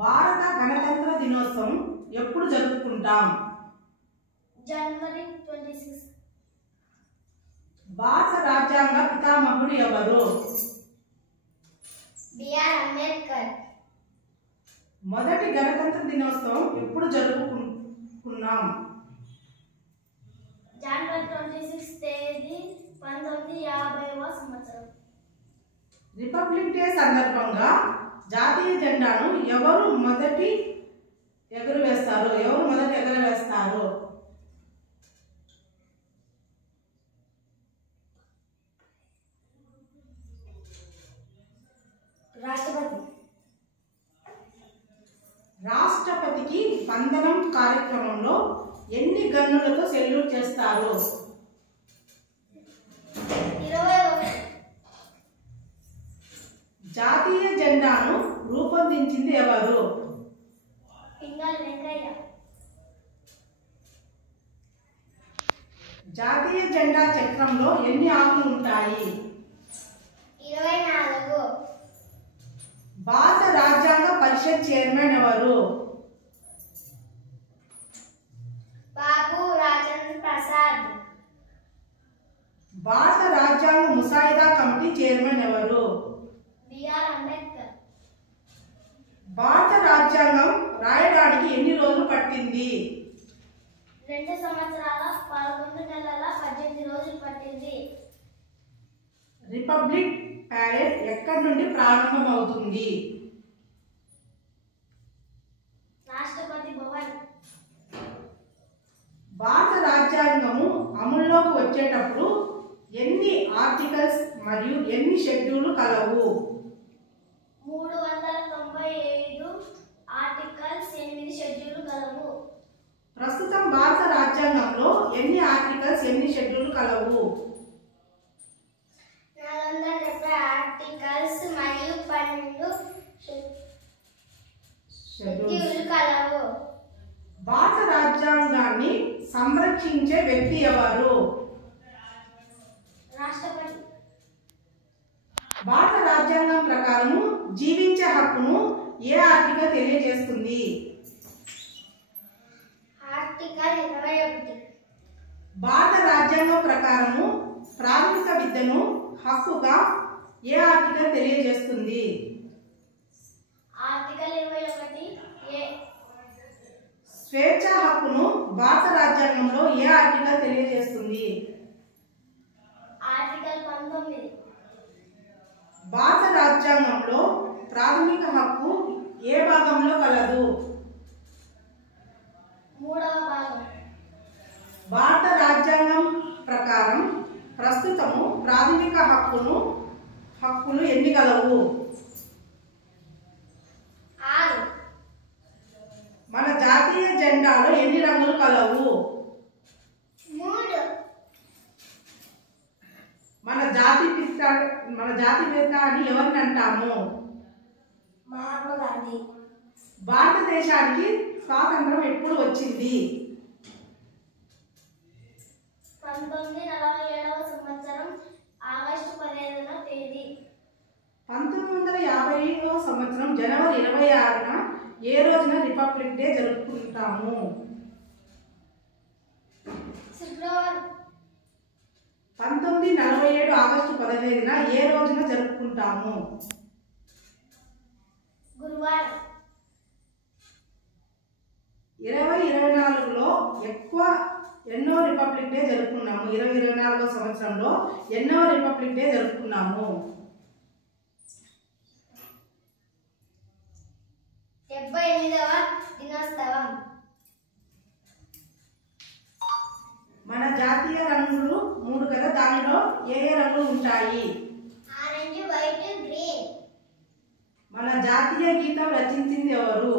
భారత గణతంత్ర దినోత్సవం ఎప్పుడు జరుపుకుంటాం? జనవరి 26. భారత రాజ్యాంగ పితామహుడు ఎవరు? బిఆర్ అంబేద్కర్. మొదటి గణతంత్ర దినోత్సవం ఎప్పుడు జరుపుకున్నాం? జనవరి 26 తేదీ 1950వ సంవత్సరం. రిపబ్లిక్ డే సందర్భంగా జాతీయ జెండాను ఎవరు మొదట ఎగురవేస్తారు? రాష్ట్రపతికి వందనం కార్యక్రమంలో ఎన్ని గన్నులతో సెల్యూట్ చేస్తారు? 21. జాతీయ జెండాను రూపొందించింది ఎవరు? పింగళి వెంకయ్య. జాతీయ జెండా చక్రంలో ఎన్ని ఆకులు ఉంటాయి? 24. భారత రాజ్యాంగ పరిషత్ చైర్మన్ ఎవరు? బాబు రాజేంద్ర ప్రసాద్. భారత రాజ్యాంగ ముసాయిదా కమిటీ చైర్మన్ ఎవరు? బిఆర్ అంబేద్కర్. భారత రాజ్యాంగం రాయడానికి ఎన్ని రోజులు పట్టింది? 2 సంవత్సరాల 11 నెలల 18 రోజులు పట్టింది. రిపబ్లిక్ ప్యారెడ్ ఎక్కడి నుండి ప్రారంభమవుతుంది? రాష్ట్రపతి భవన్. భారత రాజ్యాంగము అమల్లోకి వచ్చేటప్పుడు ఎన్ని ఆర్టికల్స్ మరియు ఎన్ని షెడ్యూళ్లు కలవు? 395 ఆర్టికల్స్, 8 షెడ్యూళ్లు కలవు. ప్రస్తుతం భారత రాజ్యాంగంలో ఎన్ని ఆర్టికల్స్, ఎన్ని షెడ్యూళ్లు కలవు? 470 ఆర్టికల్స్ మరియు 12 షెడ్యూళ్లు కలవు. భారత రాజ్యాంగాన్ని సంరక్షించే వ్యక్తి ఎవరు? రాష్ట్రపతి. భారత రాజ్యాంగం ప్రకారం జీవించే హక్కును ఏ ఆర్టికల్ తెలియజేస్తుంది? ఆర్టికల్ 21. భారత రాజ్యాంగం ప్రకారం ప్రాథమిక విద్యను హక్కుగా ఏ ఆర్టికల్ తెలియజేస్తుంది? Article 21A. స్వేచ్ఛ హక్కును భారత రాజ్యాంగంలో ఏ ఆర్టికల్ తెలియజేస్తుంది? ఆర్టికల్ 19. భారత రాజ్యాంగంలో ప్రాథమిక హక్కు ఏ భాగంలో కలదు? 3వ భాగం. భారత రాజ్యాంగం ప్రకారం ప్రస్తుతము ప్రాథమిక హక్కులు ఎన్ని కలవు? 6. మన జాతీయ జెండాలో ఎన్ని రంగులు కలవు? 3. మన జాతిపిత అని ఎవరిని అంటాము? మహాత్మా గాంధీ. భారతదేశానికి స్వాతంత్రం ఎప్పుడు వచ్చింది? 1947వ సంవత్సరం ఆగస్టు 15వ తేదీ. 1950వ సంవత్సరం జనవరి 26న ఏ రోజున రిపబ్లిక్ డే జరుపుకుంటాము? శుక్రవారం. 1947 ఆగస్టు 15న ఏ రోజున జరుపుకుంటాము? గురువారం. 2024లో ఎన్నో రిపబ్లిక్ డే జరుపుకున్నాము? 2024వ సంవత్సరంలో ఎన్నో రిపబ్లిక్ డే జరుపుకున్నాము? 78వ దినోత్సవం. మన జాతీయ రంగులు 3 కదా, దానిలో ఏ రంగులు ఉంటాయి? Orange, white, green. మన జాతీయ గీతం రచించింది ఎవరు?